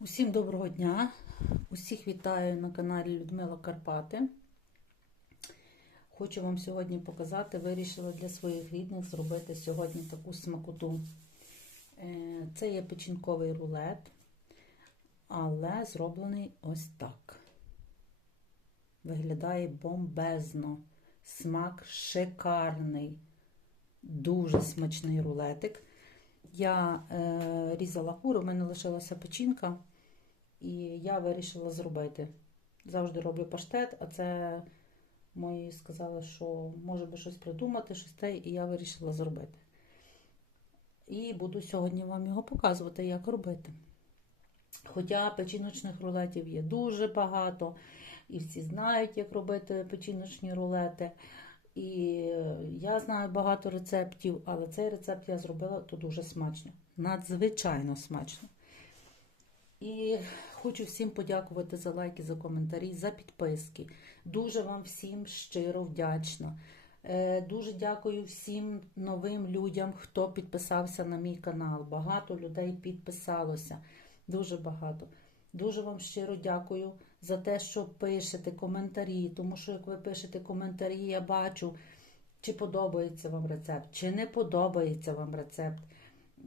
Усім доброго дня! Усіх вітаю на каналі Людмила Карпати. Хочу вам сьогодні показати, вирішила для своїх рідних зробити сьогодні таку смакоту. Е, Це є печінковий рулет, але зроблений ось так. Виглядає бомбезно. Смак шикарний, дуже смачний рулетик. Я е, різала куру, в мене лишилася печінка, і я вирішила зробити. Завжди роблю паштет, а це мої сказали, що може би щось придумати, щось те, і я вирішила зробити. І буду сьогодні вам його показувати, як робити. Хоча печіночних рулетів є дуже багато, і всі знають, як робити печіночні рулети. І я знаю багато рецептів, але цей рецепт я зробила то дуже смачно. Надзвичайно смачно. І хочу всім подякувати за лайки, за коментарі, за підписки. Дуже вам всім щиро вдячна. Е, Дуже дякую всім новим людям, хто підписався на мій канал. Багато людей підписалося. Дуже багато. Дуже вам щиро дякую за те, що пишете коментарі, тому що як ви пишете коментарі, я бачу, чи подобається вам рецепт, чи не подобається вам рецепт.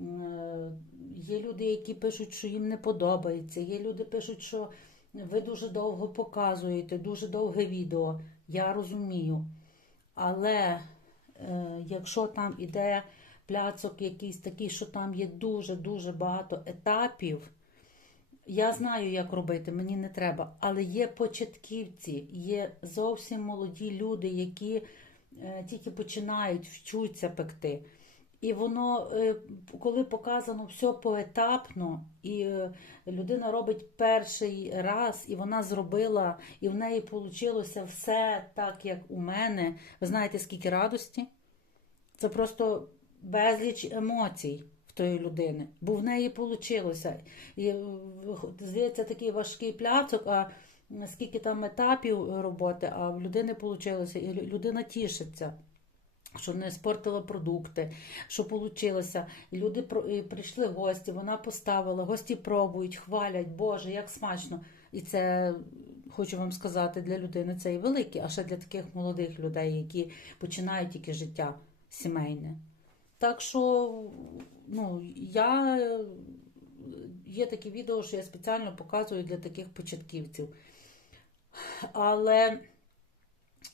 Е, Є люди, які пишуть, що їм не подобається. Є люди пишуть, що ви дуже довго показуєте, дуже довге відео. Я розумію. Але е, якщо там іде пляцок якийсь такий, що там є дуже-дуже багато етапів, я знаю, як робити, мені не треба. Але є початківці, є зовсім молоді люди, які е, тільки починають вчуться пекти. І воно, е, коли показано все поетапно, і е, людина робить перший раз, і вона зробила, і в неї вийшло все так, як у мене. Ви знаєте, скільки радості? Це просто безліч емоцій в тої людини, бо в неї вийшло. І, е, здається, такий важкий пляцок, а скільки там етапів роботи, а в людини вийшло, і людина тішиться. Що не спортила продукти, що вийшло. Люди і прийшли гості, вона поставила, гості пробують, хвалять, Боже, як смачно. І це, хочу вам сказати, для людини це і велике, а ще для таких молодих людей, які починають тільки життя сімейне. Так що, ну, я є такі відео, що я спеціально показую для таких початківців. Але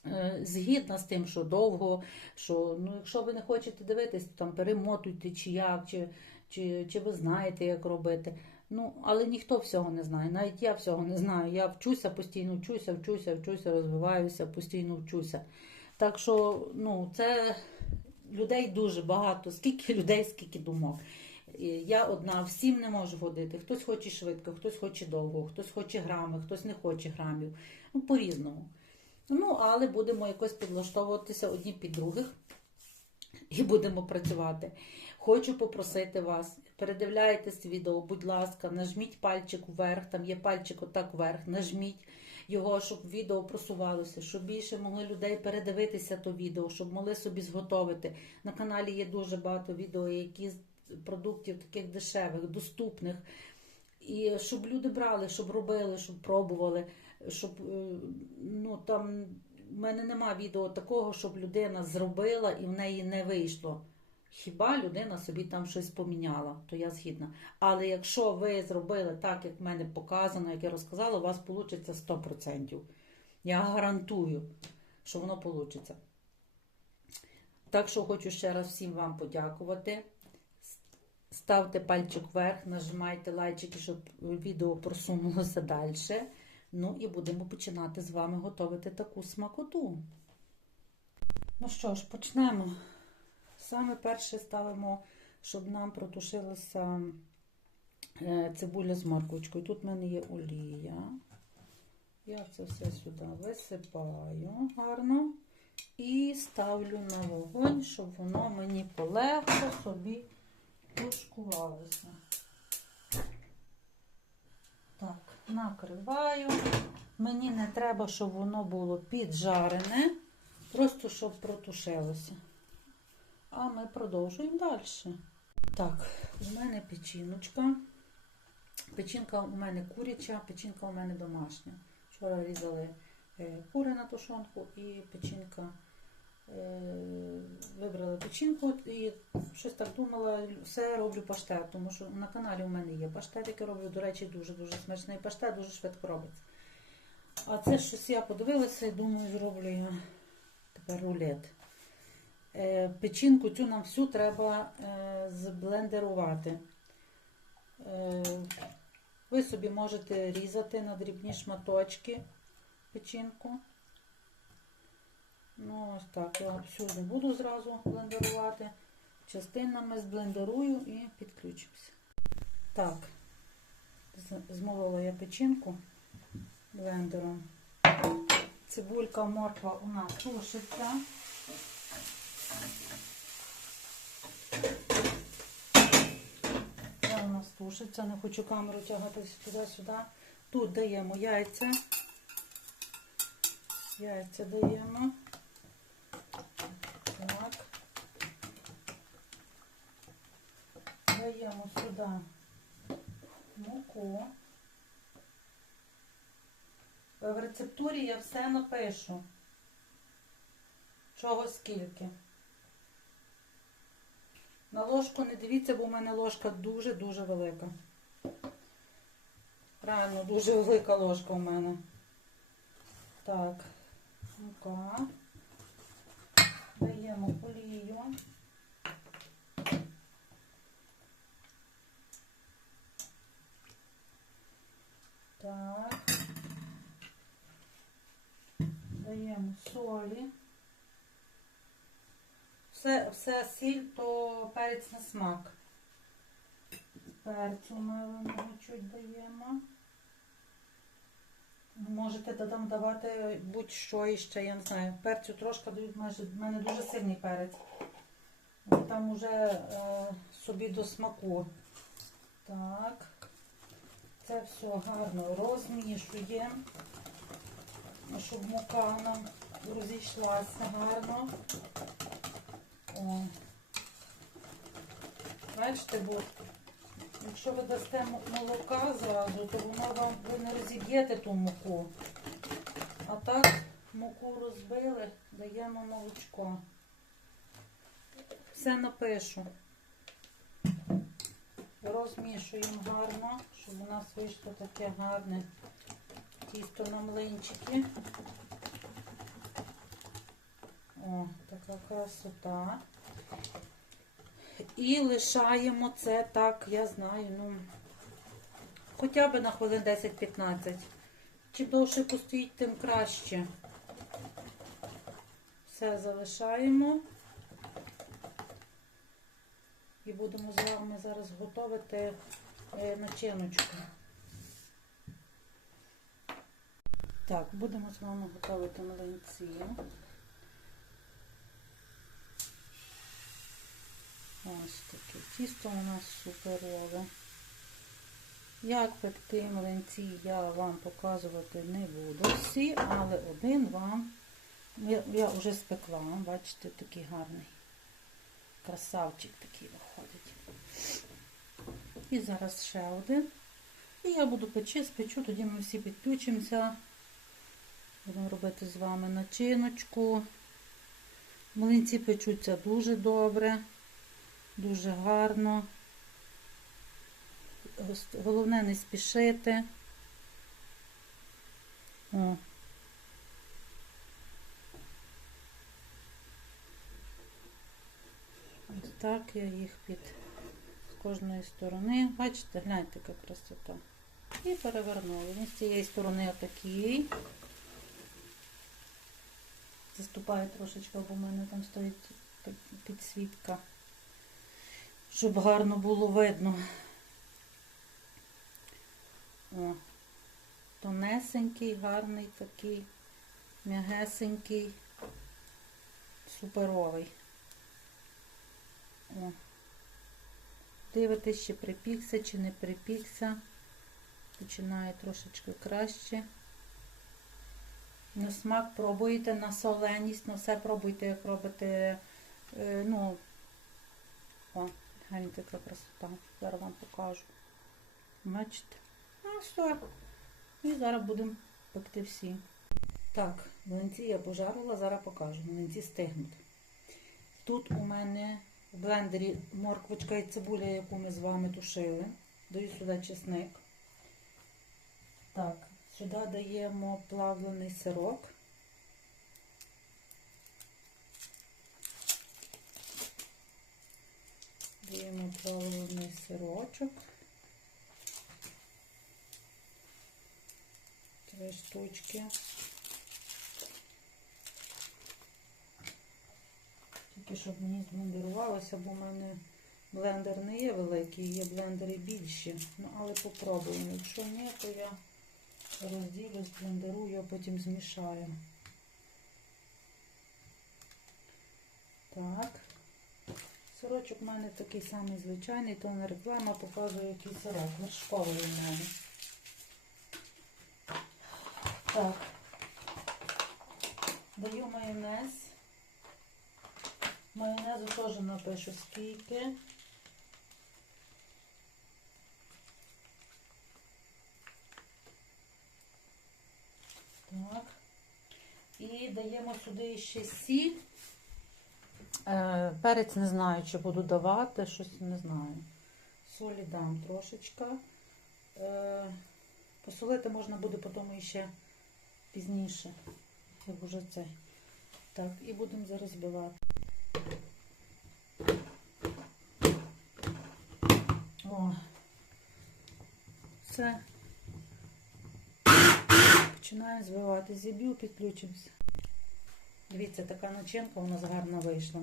е, згідна з тим, що довго, що ну, якщо ви не хочете дивитись, то там перемотуйте, чи як, чи, чи, чи ви знаєте, як робити. Ну, але ніхто всього не знає. Навіть я всього не знаю. Я вчуся, постійно вчуся, вчуся, вчуся, розвиваюся, постійно вчуся. Так що, ну, це людей дуже багато. Скільки людей, скільки думок. Я одна, всім не можу ходити. Хтось хоче швидко, хтось хоче довго, хтось хоче грами, хтось не хоче грамів. Ну, по-різному. Ну, але будемо якось підлаштовуватися одні під других і будемо працювати. Хочу попросити вас, передивляйтесь відео, будь ласка, нажміть пальчик вверх, там є пальчик отак вверх, нажміть його, щоб відео просувалося, щоб більше могли людей передивитися то відео, щоб могли собі зготовити. На каналі є дуже багато відео, які з продуктів таких дешевих, доступних. І щоб люди брали, щоб робили, щоб пробували, щоб е, ну там в мене нема відео такого, щоб людина зробила і в неї не вийшло. Хіба людина собі там щось поміняла, то я згідна. Але якщо ви зробили так, як в мене показано, як я розказала, у вас вийде 100%. Я гарантую, що воно вийде. Так що хочу ще раз всім вам подякувати. Ставте пальчик вверх, нажимайте лайчики, щоб відео просунулося далі. Ну і будемо починати з вами готувати таку смакоту. Ну що ж, почнемо. Саме перше ставимо, щоб нам протушилася е, цибуля з морквочкою. Тут в мене є олія. Я це все сюди висипаю гарно і ставлю на вогонь, щоб воно мені полегко собі тушкувалося. Так, накриваю. Мені не треба, щоб воно було піджарене, просто щоб протушилося. А ми продовжуємо далі. Так, у мене печіночка. Печінка у мене куряча, печінка у мене домашня. Вчора різали е, кури на тушонку і печінка. Е, вибрала печінку і щось так думала, все роблю паштет, тому що на каналі у мене є паштет, який роблю, до речі, дуже-дуже смачний паштет, дуже швидко робиться. А це щось я подивилася і думаю, зроблю я тепер рулет. Е, Печінку цю нам всю треба е, зблендерувати. Е, Ви собі можете різати на дрібні шматочки печінку. Ну, ось так. Я всю не буду зразу блендерувати. Частинами зблендерую і підключимося. Так, з- змолола я печінку блендером. Цибулька, морква у нас тушиться. Це у нас тушиться, не хочу камеру тягати туди-сюди. Тут даємо яйця. Яйця даємо. Так. Даємо сюди муку. В рецептурі я все напишу. Чого скільки. На ложку не дивіться, бо у мене ложка дуже-дуже велика. Правильно, дуже велика ложка у мене. Так, мука. Даємо олію. Так. Даємо солі. Все, все сіль, то перець на смак. Перцю меленого чуть даємо. Можете додам давати будь-що іще, я не знаю. Перцю трошки дають, майже в мене дуже сильний перець. Там уже е, собі до смаку. Так. Це все гарно розмішуємо, щоб мука нам розійшлася гарно. О. Бачите, бо якщо ви дасте молока зразу, то воно вам ви не розіб'єте ту муку. А так муку розбили, даємо молочко. Все напишу. Розмішуємо гарно, щоб у нас вийшло таке гарне тісто на млинчики. О, така красота. І лишаємо це так, я знаю, ну, хоча б на хвилин 10-15. Чим довше постоїть, тим краще. Все залишаємо. І будемо з вами зараз готувати е, начиночку. Так, будемо з вами готувати млинці. Ось таке. Тісто у нас суперове. Як пекти млинці, я вам показувати не буду всі, але один вам. Я, я вже спекла, бачите, такий гарний. Красавчик такий виходить. І зараз ще один. І я буду печи, спечу, тоді ми всі підключимося. Будемо робити з вами начиночку. Млинці печуться дуже добре, дуже гарно. Головне не спішити. О. Ось так я їх під з кожної сторони. Бачите, гляньте, яка красота. І перевернули. Він з цієї сторони отакий. Заступаю трошечки, бо в мене там стоїть підсвітка, щоб гарно було видно. О, тонесенький, гарний такий, м'ягесенький, суперовий. О. Дивитесь, чи припікся, чи не припікся. Починає трошечки краще. На смак пробуйте, на соленість, на все пробуйте, як робите. Е, ну, о, гляньте, яка красота. Зараз вам покажу. Бачите? Ну, все. І зараз будемо пекти всі. Так, млинці я пожарила, зараз покажу. Млинці стигнуть. Тут у мене в блендері морквочка і цибуля, яку ми з вами тушили. Даю сюди чесник. Так, сюди даємо плавлений сирок. Даємо плавлений сирочок. Три штучки. Тільки щоб мені зблендерувалося, бо в мене блендер не є великий, є блендери більші. Ну, але попробуємо. Якщо ні, то я розділю, зблендерую, а потім змішаю. Так. Сирочок у мене такий самий звичайний, то не реклама показує, який сирок. Вершковий у мене. Так. Даю майонез. Майонезу теж напишу скільки. Так. І даємо сюди ще сіль. Е, перець не знаю, чи буду давати, щось не знаю. Солі дам трошечка. Е, посолити можна буде потім ще пізніше. Як уже цей. Так, і будемо зараз збивати. О, це починає збивати. Зіб'ю, підключимося. Дивіться, така начинка у нас гарно вийшла.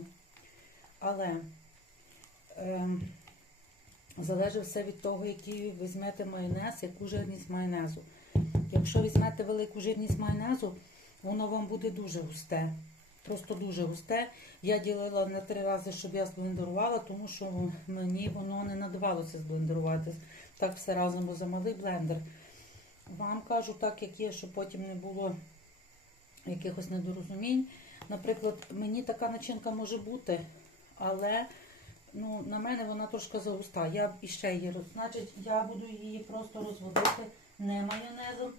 Але е, залежить все від того, який візьмете майонез, яку жирність майонезу. Якщо візьмете велику жирність майонезу, воно вам буде дуже густе. Просто дуже густе. Я ділила на три рази, щоб я зблендерувала, тому що мені воно не надавалося зблендерувати. Так все разом, бо замалий блендер. Вам кажу так, як є, щоб потім не було якихось недорозумінь. Наприклад, мені така начинка може бути, але ну, на мене вона трошки загуста. Я іще її роз... Значить, я буду її просто розводити не майонезом,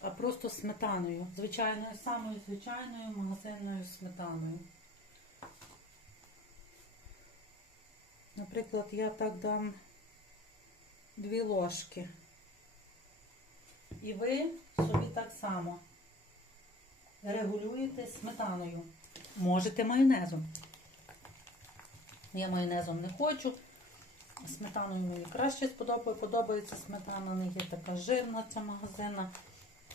а просто сметаною. Звичайною, самою звичайною магазинною сметаною. Наприклад, я так дам дві ложки. І ви собі так само регулюєте сметаною. Можете майонезом. Я майонезом не хочу. Сметаною мені краще сподобає. Подобається сметана, не є така жирна ця магазина.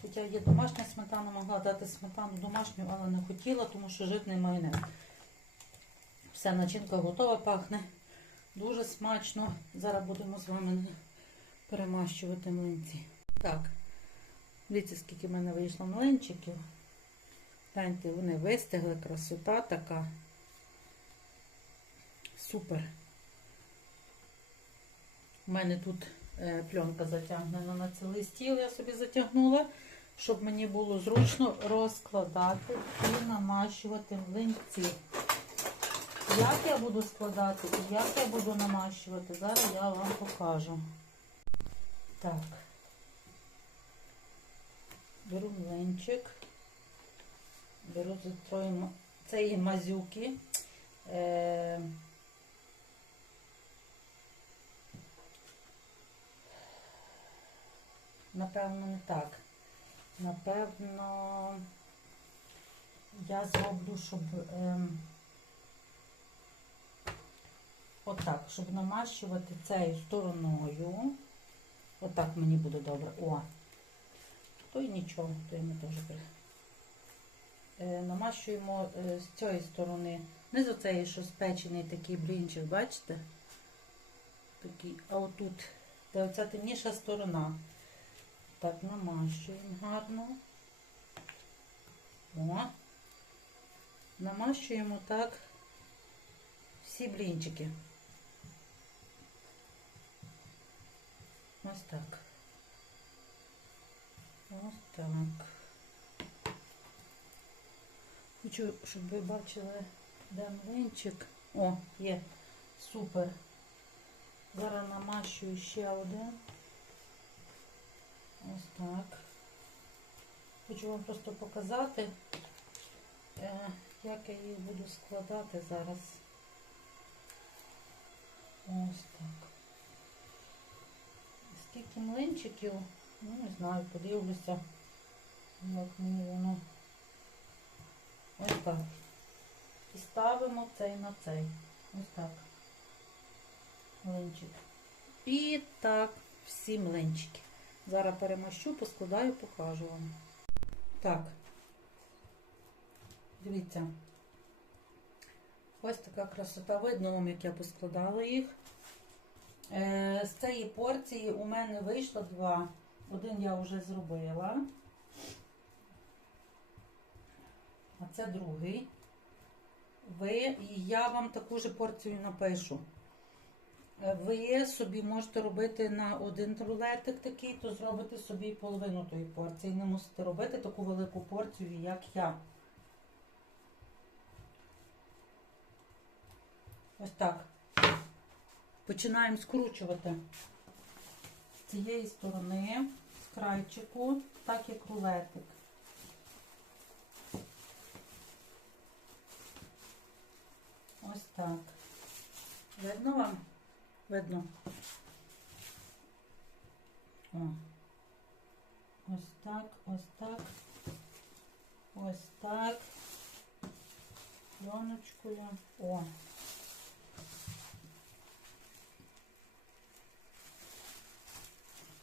Хоча є домашня сметана, могла дати сметану домашню, але не хотіла, тому що жирний майонез. Вся начинка готова, пахне дуже смачно. Зараз будемо з вами перемащувати млинці. Так, дивіться, скільки в мене вийшло млинчиків. Гляньте, вони вистигли, красота така. Супер. У мене тут е, пленка затягнена на цілий стіл, я собі затягнула, щоб мені було зручно розкладати і намащувати млинці. Як я буду складати і як я буду намащувати, зараз я вам покажу. Так. Беру млинчик. Беру троє, ма- це є мазюки. Е, напевно, не так. Напевно, я зроблю, щоб ем, отак, щоб намащувати цією стороною. Отак мені буде добре. О, то й нічого, то й ми теж при- Е, намащуємо е, з цієї сторони. Не з оцеї, що спечений такий блінчик, бачите? Такий, а отут, де оця темніша сторона. Так, намащуємо гарно. О. Намащуємо так всі блінчики. Ось так. Ось так. Хочу, щоб ви бачили, де млинчик. О, є, супер. Зараз намащую ще один. Ось так. Хочу вам просто показати, е, як я її буду складати зараз. Ось так. Скільки млинчиків, ну не знаю, подивлюся, як мені воно. Ось так. І ставимо цей на цей. Ось так. Млинчик. І так, всі млинчики. Зараз перемащу, поскладаю, покажу вам. Так. Дивіться. Ось така красота. Видно вам, як я поскладала їх. Е, з цієї порції у мене вийшло два. Один я вже зробила. А це другий. Ви, і я вам таку ж порцію напишу. Е, Ви собі можете робити на один рулетик такий, то зробите собі половину тої порції. Не мусите робити таку велику порцію, як я. Ось так. Починаємо скручувати з цієї сторони, з крайчику, так як рулетик. Ось так. Видно вам? Видно. О. Ось так, ось так. Ось так. Пленочкою. О.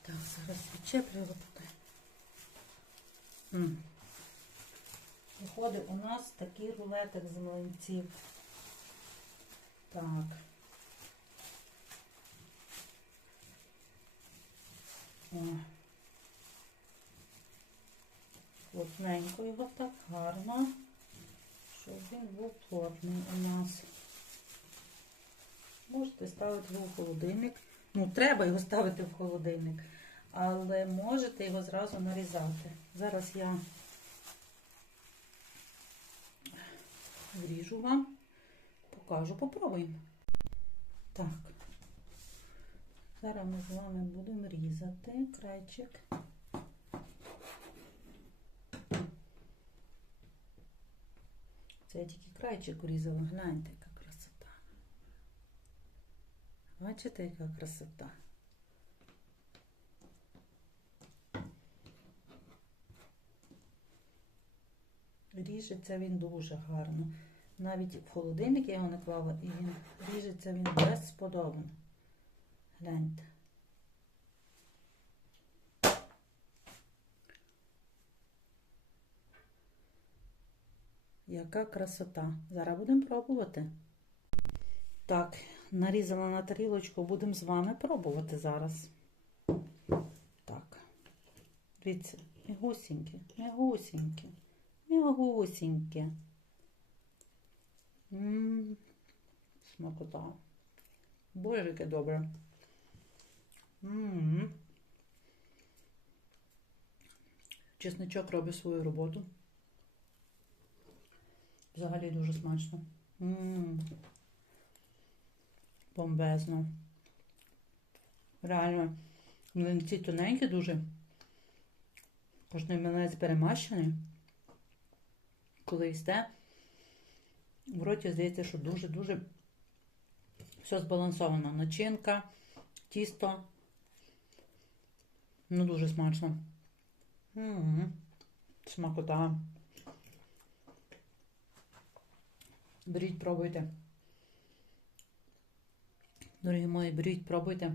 Так, зараз відчеплювала туди. Виходить у нас такий рулетик з млинців. Так. О. Плотненько його так гарно, щоб він був плотний у нас. Можете ставити його в холодильник. Ну, треба його ставити в холодильник, але можете його зразу нарізати. Зараз я вріжу вам, покажу, попробуємо. Так. Зараз ми з вами будемо різати крайчик. Це я тільки крайчик урізала. Гляньте, яка красота. Бачите, яка красота? Ріжеться він дуже гарно. Навіть в холодильник я його не клала, і він ріжеться він безподобно. Гляньте. Яка красота. Зараз будемо пробувати. Так, нарізала на тарілочку, будемо з вами пробувати зараз. Так. Дивіться, мігусінькі, мігусінькі, мігусінькі. Ммм, смакота. Боже, яке добре. Ммм. Чесничок робить свою роботу. Взагалі дуже смачно. Ммм. Бомбезно. Реально. Млинці тоненькі дуже. Кожний млинець перемащений. Коли їсте, в роті здається, що дуже-дуже все збалансовано. Начинка, тісто. Ну, дуже смачно. Смакота. Беріть, пробуйте. Дорогі мої, беріть, пробуйте.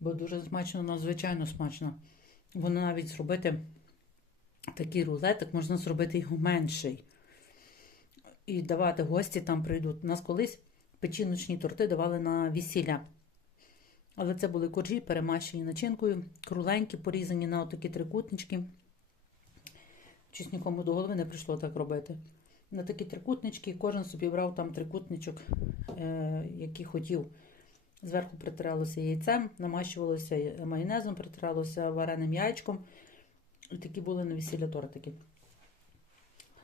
Бо дуже смачно, надзвичайно смачно. Воно навіть зробити такий рулетик, можна зробити його менший. І давати гості там прийдуть. У нас колись печіночні торти давали на весілля. Але це були коржі, перемащені начинкою, кругленькі, порізані на отакі трикутнички. Щось нікому до голови не прийшло так робити. На такі трикутнички, кожен собі брав там трикутничок, е, який хотів. Зверху притиралося яйцем, намащувалося майонезом, притиралося вареним яєчком. І такі були на весілля тортики.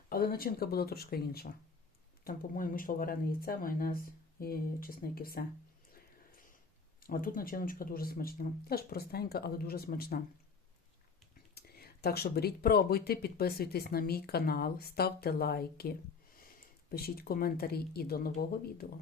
Але начинка була трошки інша. Там, по-моєму, йшло варене яйце, майонез і чесник і все. А тут начиночка дуже смачна. Теж простенька, але дуже смачна. Так що беріть, пробуйте, підписуйтесь на мій канал, ставте лайки, пишіть коментарі і до нового відео.